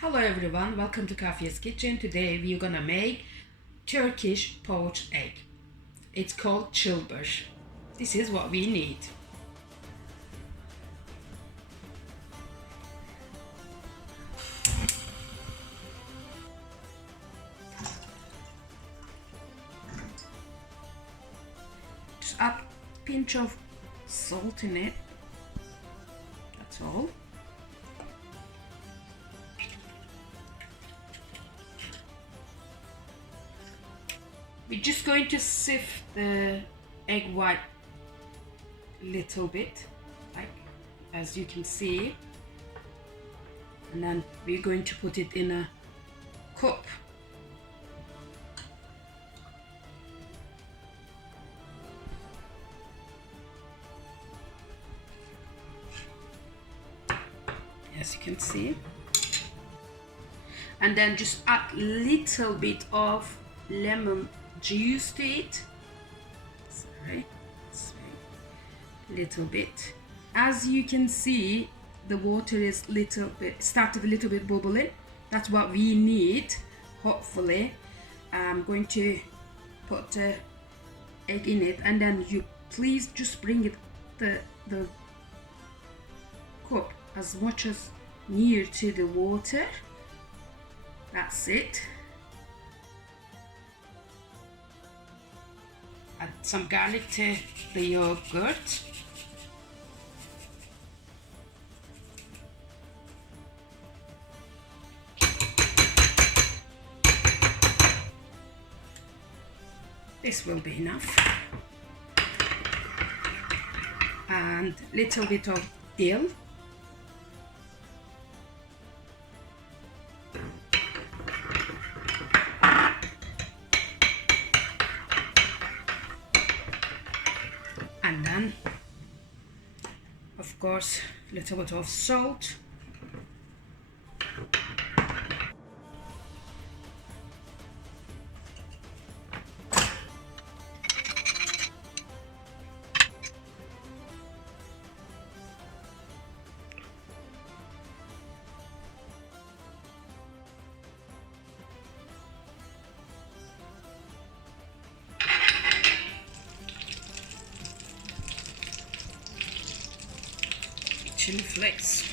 Hello everyone, welcome to Kafiye's Kitchen. Today we're gonna make Turkish poached egg. It's called chilli. This is what we need. Just add a pinch of salt in it. That's all. We're just going to sift the egg white a little bit, like as you can see, and then we're going to put it in a cup. As you can see, and then just add a little bit of lemon juice to it. Sorry, little bit. As you can see, the water is started a little bit bubbling. That's what we need. Hopefully, I'm going to put the egg in it, and then you please just bring it the cup as much as near to the water. That's it. Add some garlic to the yogurt. This will be enough. And little bit of dill. And then, of course, a little bit of salt. Chilli Flakes.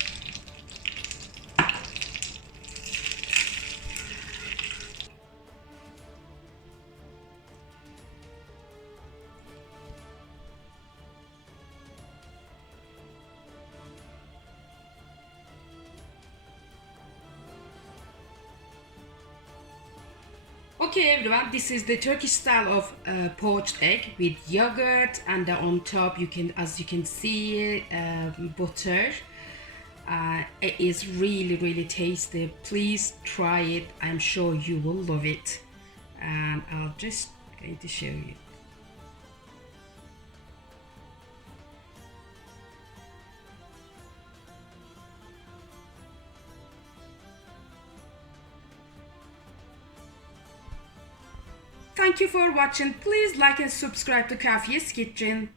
Okay everyone, this is the Turkish style of poached egg with yogurt, and on top you can, as you can see, butter. It is really tasty. Please try it. I'm sure you will love it, and I'll just going to show you. Thank you for watching. Please like and subscribe to Kafiye's Kitchen.